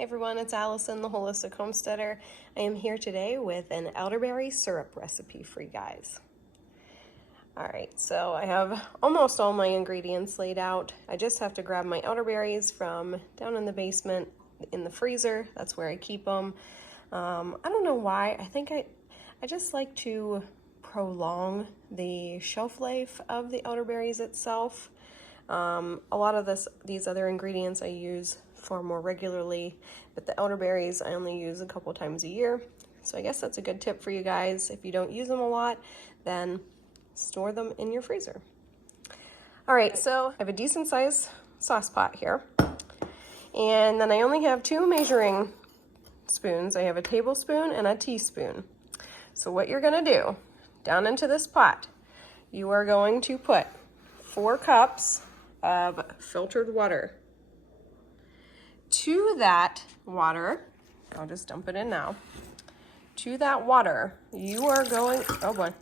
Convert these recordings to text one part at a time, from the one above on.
Hey everyone, it's Allison, the Holistic Homesteader. I am here today with an elderberry syrup recipe for you guys. Alright, so I have almost all my ingredients laid out. I just have to grab my elderberries from down in the basement in the freezer. That's where I keep them. I don't know why. I think I just like to prolong the shelf life of the elderberries itself. A lot of these other ingredients I use far more regularly, but the elderberries I only use a couple times a year. So I guess that's a good tip for you guys. If you don't use them a lot, then store them in your freezer. All right, so I have a decent sized sauce pot here. And then I only have two measuring spoons. I have a tablespoon and a teaspoon. So what you're gonna do, down into this pot, you are going to put 4 cups of filtered water. To that water, I'll just dump it in now. To that water, you are going, oh boy.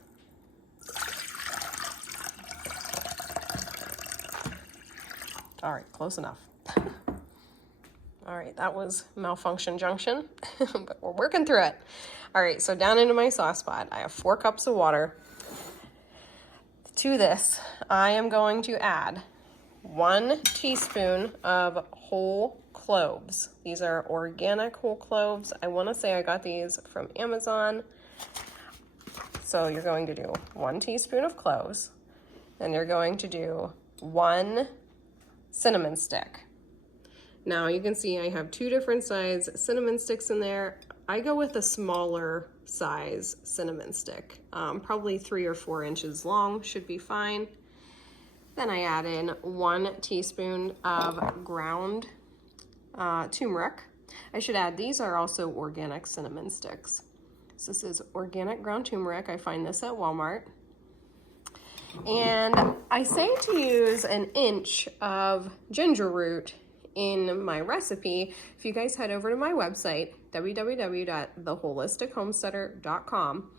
All right, close enough. All right, that was malfunction junction, but we're working through it. All right, so down into my sauce pot, I have 4 cups of water. To this, I am going to add 1 teaspoon of whole cloves. These are organic whole cloves. I want to say I got these from Amazon. So you're going to do 1 teaspoon of cloves, and you're going to do 1 cinnamon stick. Now you can see I have 2 different size cinnamon sticks in there. I go with a smaller size cinnamon stick, probably 3 or 4 inches long, should be fine. Then I add in 1 teaspoon of ground turmeric. I should add, these are also organic cinnamon sticks. So this is organic ground turmeric. I find this at Walmart. And I say to use 1 inch of ginger root in my recipe. If you guys head over to my website, www.theholistichomesteader.com,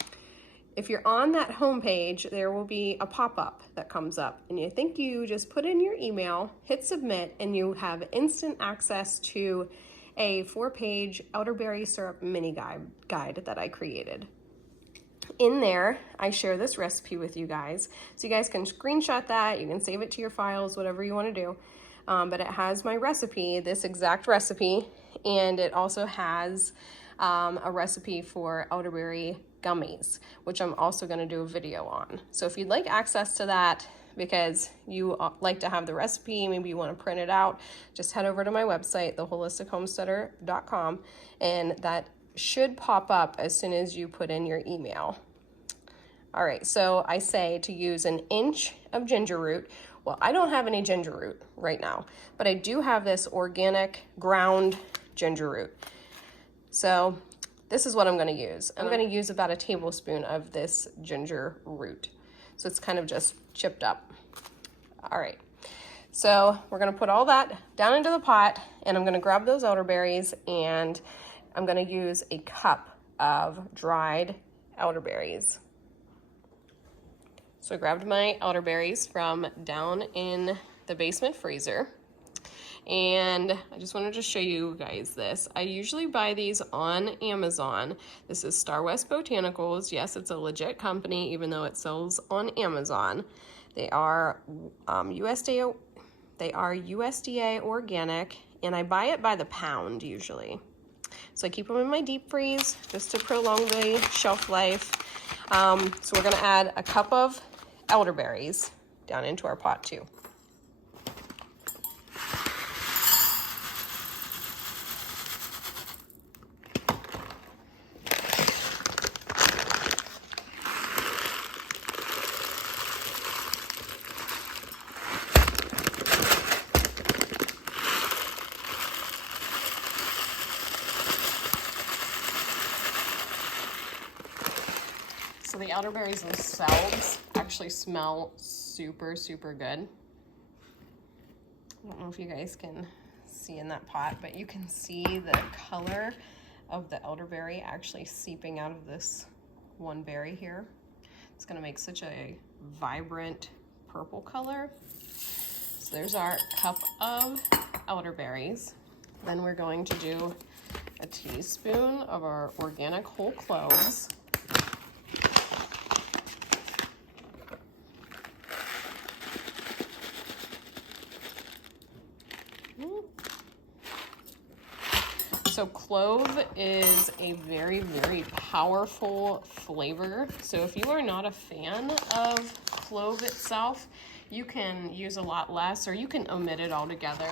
if you're on that homepage, there will be a pop-up that comes up, and you think you just put in your email, hit submit, and you have instant access to a 4-page elderberry syrup mini guide that I created. In there, I share this recipe with you guys, so you guys can screenshot that, you can save it to your files, whatever you want to do. But it has my recipe, this exact recipe, and it also has a recipe for elderberry gummies, which I'm also going to do a video on. So if you'd like access to that because you like to have the recipe, maybe you want to print it out, just head over to my website, theholistichomesteader.com, and that should pop up as soon as you put in your email. All right, so I say to use 1 inch of ginger root. Well, I don't have any ginger root right now, but I do have this organic ground ginger root. So this is what I'm going to use. I'm going to use about 1 tablespoon of this ginger root. So it's kind of just chipped up. All right. So we're going to put all that down into the pot, and I'm going to grab those elderberries, and I'm going to use 1 cup of dried elderberries. So I grabbed my elderberries from down in the basement freezer. And I just wanted to show you guys this. I usually buy these on Amazon. This is Star West Botanicals. Yes, it's a legit company, even though it sells on Amazon. They are USDA organic, and I buy it by the pound usually. So I keep them in my deep freeze just to prolong the shelf life. So we're gonna add 1 cup of elderberries down into our pot too. So the elderberries themselves actually smell super, super good. I don't know if you guys can see in that pot, but you can see the color of the elderberry actually seeping out of this one berry here. It's gonna make such a vibrant purple color. So there's our cup of elderberries. Then we're going to do a teaspoon of our organic whole cloves. So clove is a very, very powerful flavor. So if you are not a fan of clove itself, you can use a lot less, or you can omit it altogether.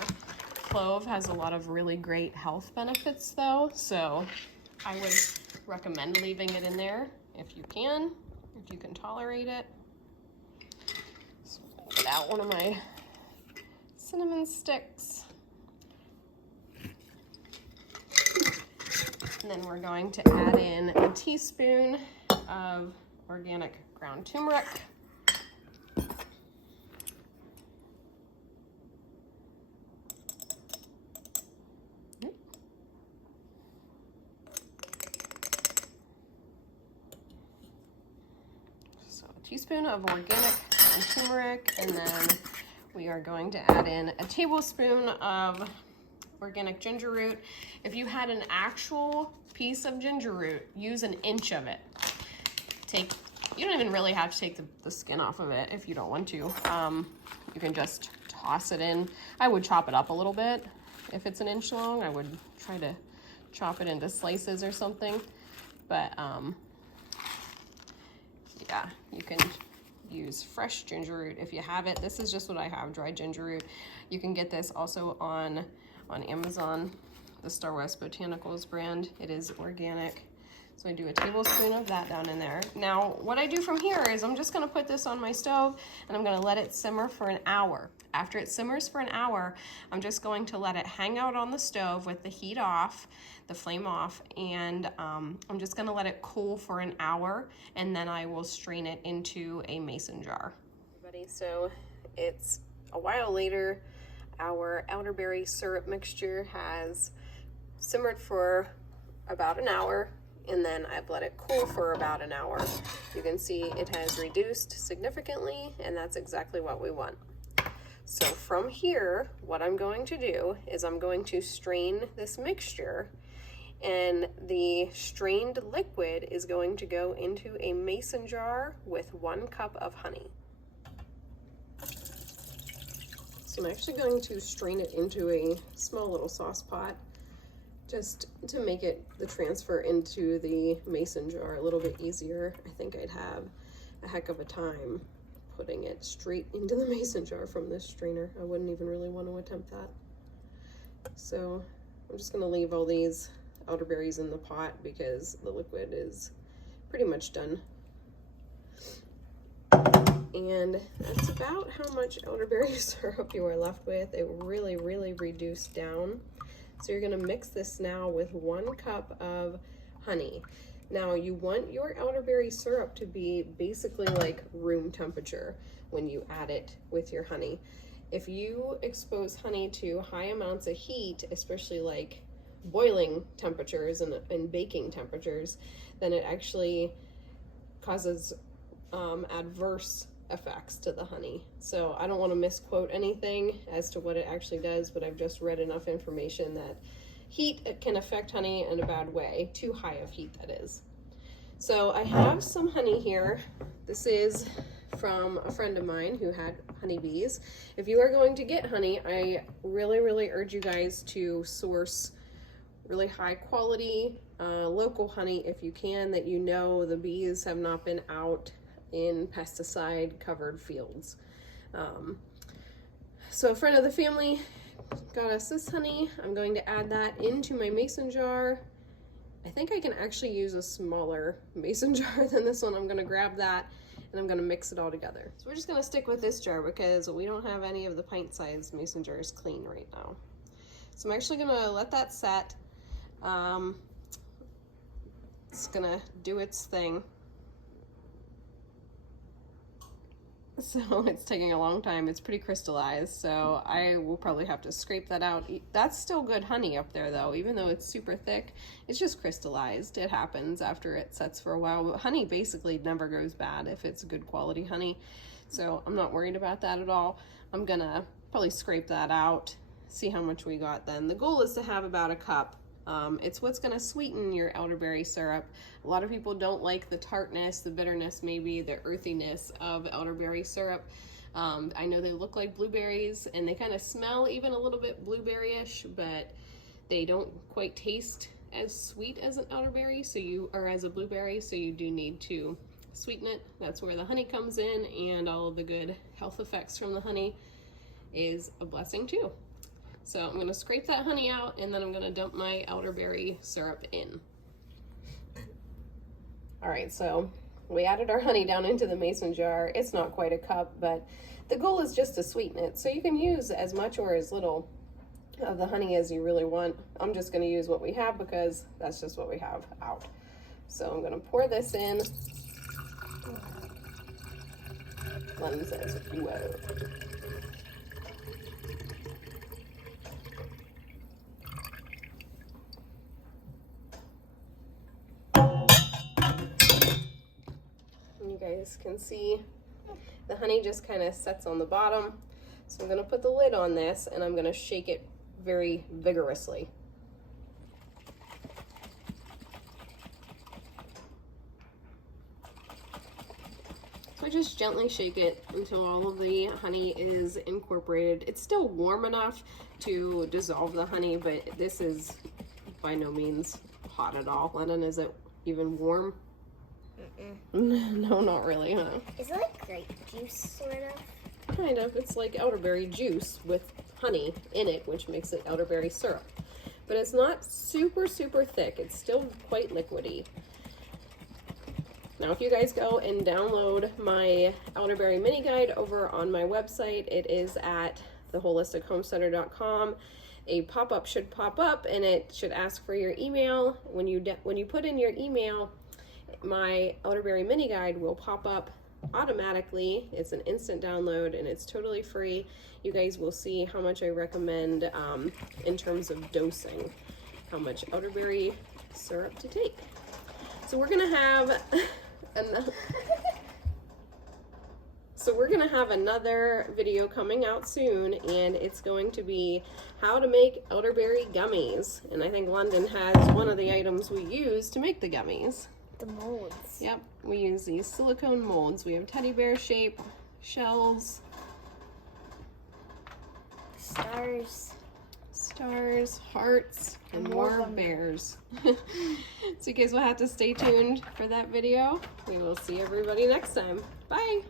Clove has a lot of really great health benefits though, so I would recommend leaving it in there if you can tolerate it. So get out one of my cinnamon sticks. And then we're going to add in a teaspoon of organic ground turmeric. So a teaspoon of organic ground turmeric, and then we are going to add in a tablespoon of organic ginger root. If you had an actual piece of ginger root, use an inch of it. You don't even really have to take the skin off of it if you don't want to. You can just toss it in. I would chop it up a little bit. If it's an inch long, I would try to chop it into slices or something. But yeah, you can use fresh ginger root if you have it. This is just what I have, dried ginger root. You can get this also on Amazon, the Star West Botanicals brand. It is organic. So I do a tablespoon of that down in there. Now, what I do from here is I'm just gonna put this on my stove and I'm gonna let it simmer for an hour. After it simmers for an hour, I'm just going to let it hang out on the stove with the heat off, the flame off, and I'm just gonna let it cool for an hour, and then I will strain it into a mason jar. Everybody, so it's a while later. Our elderberry syrup mixture has simmered for about an hour, and then I've let it cool for about an hour. You can see it has reduced significantly, and that's exactly what we want. So from here, what I'm going to do is I'm going to strain this mixture, and the strained liquid is going to go into a mason jar with 1 cup of honey. So I'm actually going to strain it into a small little sauce pot just to make it the transfer into the mason jar a little bit easier. I think I'd have a heck of a time putting it straight into the mason jar from this strainer. I wouldn't even really want to attempt that. So I'm just going to leave all these elderberries in the pot because the liquid is pretty much done. And that's about how much elderberry syrup you are left with. It really, really reduced down. So you're gonna mix this now with 1 cup of honey. Now you want your elderberry syrup to be basically like room temperature when you add it with your honey. If you expose honey to high amounts of heat, especially like boiling temperatures and baking temperatures, then it actually causes adverse effects to the honey. So I don't want to misquote anything as to what it actually does, but I've just read enough information that heat can affect honey in a bad way, too high of heat that is. So I have some honey here. This is from a friend of mine who had honeybees. If you are going to get honey, I really, really urge you guys to source really high quality local honey if you can, that you know the bees have not been out in pesticide covered fields. So a friend of the family got us this honey. I'm going to add that into my mason jar. I think I can actually use a smaller mason jar than this one. I'm going to grab that and I'm going to mix it all together. So we're just going to stick with this jar because we don't have any of the pint-sized mason jars clean right now. So I'm actually going to let that set. It's going to do its thing. So it's taking a long time. It's pretty crystallized, so I will probably have to scrape that out. That's still good honey up there though, even though it's super thick. It's just crystallized. It happens after it sets for a while, but honey basically never goes bad if it's good quality honey. So I'm not worried about that at all. I'm gonna probably scrape that out see how much we got then. The goal is to have about a cup. It's what's going to sweeten your elderberry syrup. A lot of people don't like the tartness, the bitterness, maybe the earthiness of elderberry syrup. I know they look like blueberries and they kind of smell even a little bit blueberry-ish, but they don't quite taste as sweet as an elderberry, or as a blueberry, so you do need to sweeten it. That's where the honey comes in, and all of the good health effects from the honey is a blessing too. So I'm going to scrape that honey out, and then I'm going to dump my elderberry syrup in. All right, so we added our honey down into the mason jar. It's not quite a cup, but the goal is just to sweeten it. So you can use as much or as little of the honey as you really want. I'm just going to use what we have because that's just what we have out. So I'm going to pour this in. London says, whoa. You guys can see the honey just kind of sets on the bottom. So I'm going to put the lid on this and I'm going to shake it very vigorously. So I just gently shake it until all of the honey is incorporated. It's still warm enough to dissolve the honey, but this is by no means hot at all. Lennon, is it even warm? No, not really, huh? Is it like grape juice, sort of? Kind of. It's like elderberry juice with honey in it, which makes it elderberry syrup. But it's not super, super thick. It's still quite liquidy. Now, if you guys go and download my elderberry mini guide over on my website, it is at theholistichomesteader.com. A pop-up should pop up, and it should ask for your email. When you put in your email, my elderberry mini guide will pop up automatically. It's an instant download and it's totally free. You guys will see how much I recommend in terms of dosing, how much elderberry syrup to take. So we're gonna have another video coming out soon, and it's going to be how to make elderberry gummies. And I think London has one of the items we use to make the gummies. The molds. Yep, we use these silicone molds. We have teddy bear shape, shells, stars, hearts, and more bears. So you guys will have to stay tuned for that video. We will see everybody next time. Bye.